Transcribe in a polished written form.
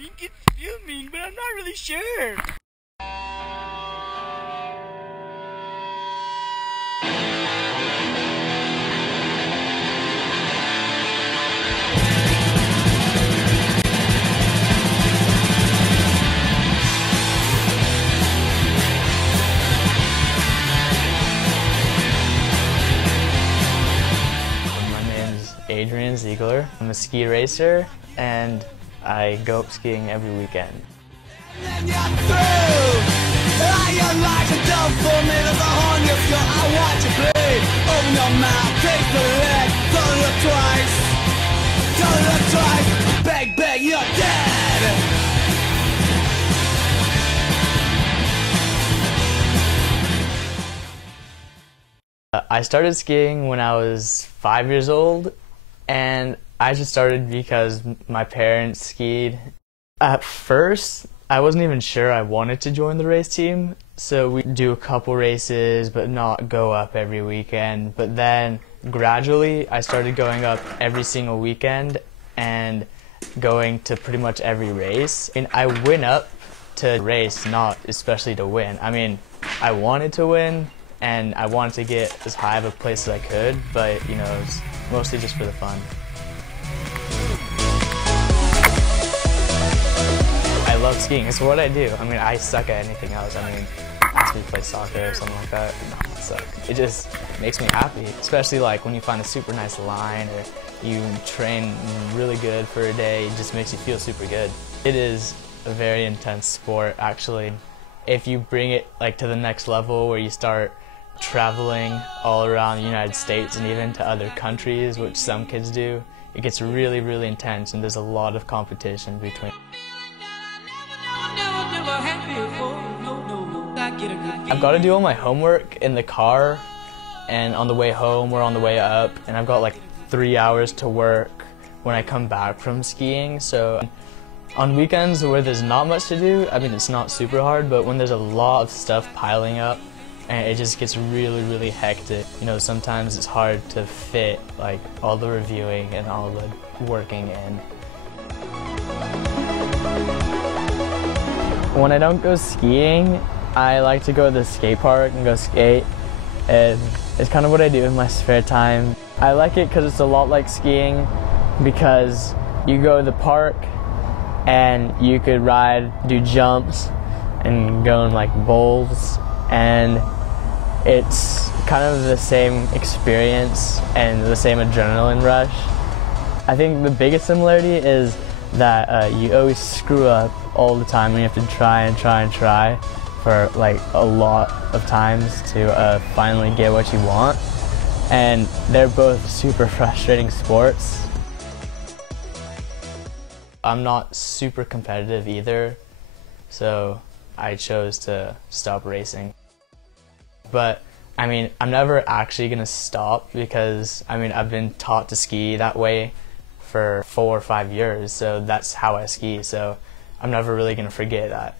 think it's filming, but I'm not really sure. Adrien Ziegler. I'm a ski racer and I go up skiing every weekend. I started skiing when I was 5 years old, and I just started because my parents skied. At first, I wasn't even sure I wanted to join the race team, so we do a couple races but not go up every weekend. But then gradually I started going up every single weekend and going to pretty much every race. And I went up to race, not especially to win. I mean, I wanted to win and I wanted to get as high of a place as I could, but you know, it's mostly just for the fun. I love skiing. It's what I do. I mean, I suck at anything else. I mean, ask me to play soccer or something like that. No, I suck. It just makes me happy, especially like when you find a super nice line or you train really good for a day. It just makes you feel super good. It is a very intense sport, actually. If you bring it like to the next level where you start traveling all around the United States and even to other countries, which some kids do, it gets really, really intense and there's a lot of competition between. I've got to do all my homework in the car and on the way home or on the way up, and I've got like 3 hours to work when I come back from skiing. So on weekends where there's not much to do, I mean, it's not super hard, but when there's a lot of stuff piling up and it just gets really, really hectic, you know, sometimes it's hard to fit like all the reviewing and all the working in. When I don't go skiing, I like to go to the skate park and go skate, and it's kind of what I do in my spare time. I like it because it's a lot like skiing, because you go to the park and you could do jumps and go in like bowls, and it's kind of the same experience and the same adrenaline rush. I think the biggest similarity is that you always screw up all the time and you have to try and try and try for like a lot of times to finally get what you want, and they're both super frustrating sports. I'm not super competitive either, so I chose to stop racing. But I mean, I'm never actually gonna stop because I mean, I've been taught to ski that way for 4 or 5 years, so that's how I ski, so I'm never really gonna forget that.